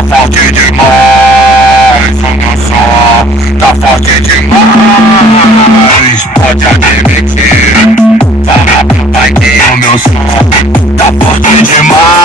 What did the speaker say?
tá forte demais. O meu som tá forte demais. Pode admitir, fala pro pai que o meu som tá forte demais.